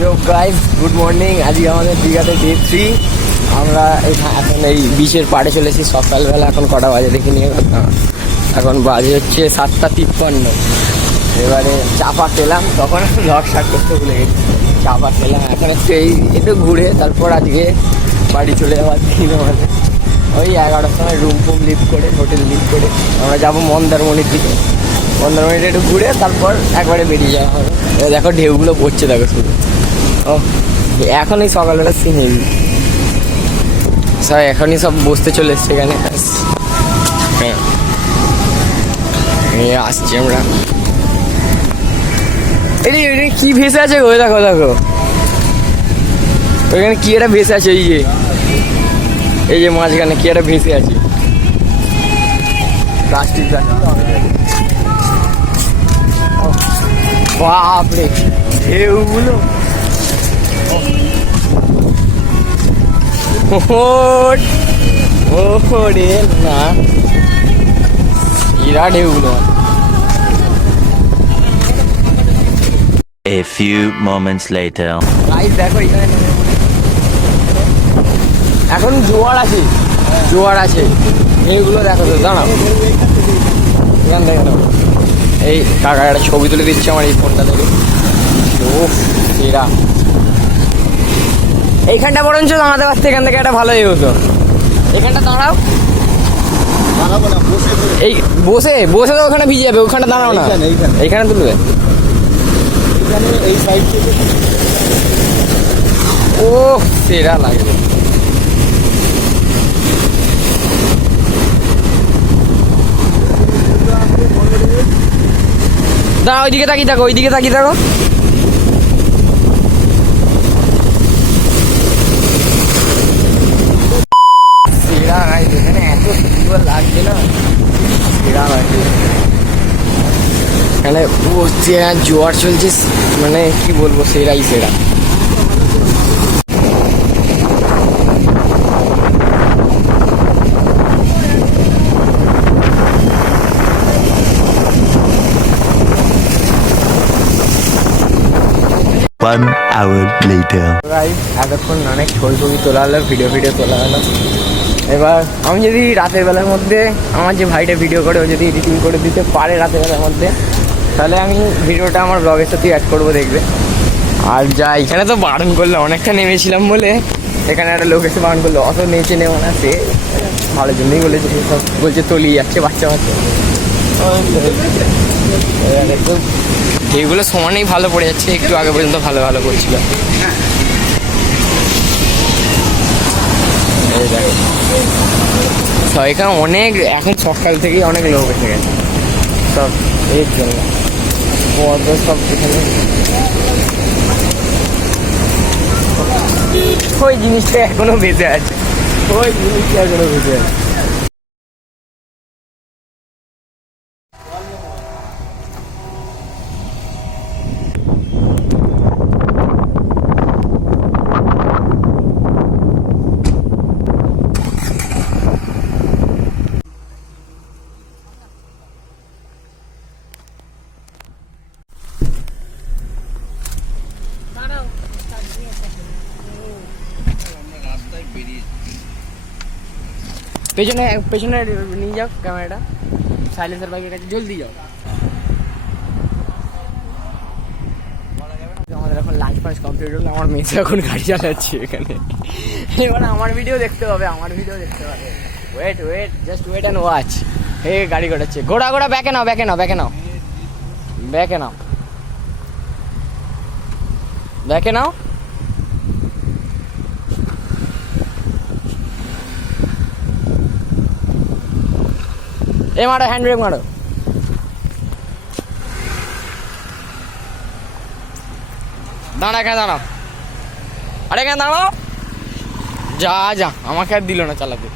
ইয়ো guys, good morning. আজকে আমাদের দীঘাতে ডে 3। আমরা এখন এই বিচের পাড়ে চলেছি সকালবেলা। এখন কটা বাজে দেখে নিয়ে এখন বাজে হচ্ছে 7:53। এবারে চাপা খেলাম, তখন ব্লগ স্টার্ট করতে ভুলে গেছি। চাপা খেলাম, এখন একটু একটু ঘুরে তারপর আজকে বাড়ি চলে যাওয়ার দিন। আমাদের ওই 11টার সময় রুম লিভ করে, হোটেল লিভ করে আমরা যাবো মন্দারমণির দিকে। মন্দারমণিতে একটু ঘুরে তারপর একবারে বেরিয়ে যাওয়া হবে। দেখো ঢেউগুলো পড়ছে, দেখো শুধু। ও এখন এই সকালবেলা সিন হেভি। সব এখনই সব বসতে চলে এসছে এখানে। হ্যাঁ, আসছি আমরা। এই কি ভেসে আছে গো? দেখো দেখো ওইখানে কি একটা ভেসে আছে। এই যে মাঝখানে কি একটা ভেসে আছে, প্লাস্টিক। বাপরে ঢেউগুলো! ও রে না, এরা ঢেউগুলো। A few moments later. Guys দেখো এখানে এখন জোয়ার আছে, জোয়ার আছে। ঢেউগুলো দেখো তো, দাঁড়াও এখান থেকে। এই কাকা একটা ছবি তুলে দিচ্ছে আমার এই ফোনটা থেকে। ও এরা এইখানটা বরঞ্চ দাঁড়াতে পারছে, এখান থেকে একটা ভালোই হতো। এখানটা দাঁড়াও, এই বসে বসে তো ওখানে ভিজে যাবে। ওখানটা দাঁড়াও না, এইখানে তুলবে। এই সাইড থেকে ও সেরা লাগে। দাঁড়া, ওইদিকে তাকিয়ে থাকো, ওইদিকে তাকিয়ে থাকো। সেরা লাগছে এখানে, এত সুন্দর লাগছে না, সেরা লাগছে এখানে বসছে। জোয়ার চলছে, মানে কি বলবো, সেরাই সেরা। One hour later. এতক্ষণ অনেক ছবি তোলা হলো, ভিডিও তোলা হলো। এবার আমি যদি রাতের বেলার মধ্যে আমার যে ভাইটা ভিডিও করে, ও যদি এডিটিং করে দিতে পারে রাতের বেলার মধ্যে, তাহলে আমি ভিডিওটা আমার ব্লগের সাথে অ্যাড করবো, দেখবে। আর যা এখানে তো বারণ করলো, অনেকটা নেমেছিলাম বলে এখানে একটা লোক এসে বারণ করলো। অত নিচে নেওয়া না, সে ভালোর জন্যই বলেছে। সব বলছে তলিয়ে যাচ্ছে বাচ্চা বাচ্চা। এইগুলো সমানেই ভালো পড়ে যাচ্ছে, একটু আগে পর্যন্ত ভালো ভালো করছিল। সব এখানে অনেক, এখন সকাল থেকেই অনেক লোক এসে গেছে সব এর জন্য। সব এখানে ওই জিনিসটা এখনো বেঁচে আছে, ওই জিনিসটা এখনো বেঁচে আছে। পেছনে পেছনে নিয়ে যাও ক্যামেরাটা, সাইলেন্সার বাইকের কাছে জলদি যাও। আমাদের এখন লাঞ্চ ফাঞ্চ কমপ্লিট হলো। আমার মেয়ে এখন গাড়ি চালাচ্ছে এখানে। এবার আমার ভিডিও দেখতে হবে, আমার ভিডিও দেখতে হবে। Wait just wait and watch. হে গাড়ি ঘোরাচ্ছে, ঘোড়া ব্যাকে নাও, ব্যাকে নাও, ব্যাকে নাও, ব্যাকে নাও, ব্যাকে নাও। এ মারো, হ্যান্ড ব্রেক মারো। দাঁড়া, এখানে দাঁড়াও, আরে এখানে দাঁড়াও। যা আমাকে আর দিল না চালাতে।